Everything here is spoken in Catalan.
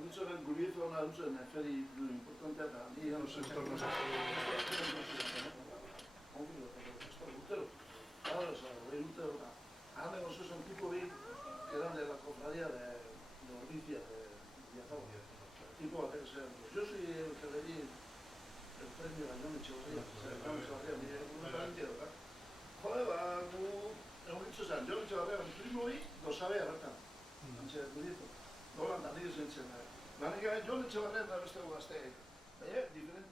Onitzoren guriezo hona dutzen eferi importantea eta ni egan oso entorno urtero. Ahora, urtero da. Han negocio son tipo B, que eran de la cofradía de Ordicia, de Villazago. Tipo a que sea. Yo soy el que le di el premio a John Echevarría. Joder, egon dicho zen, John Echevarría, mi primo bi, lo sabe hartan. Antxe, guriezo. Nolan, da nire zentzen. Baina John Echevarría da beste gazteek. Baina, diferente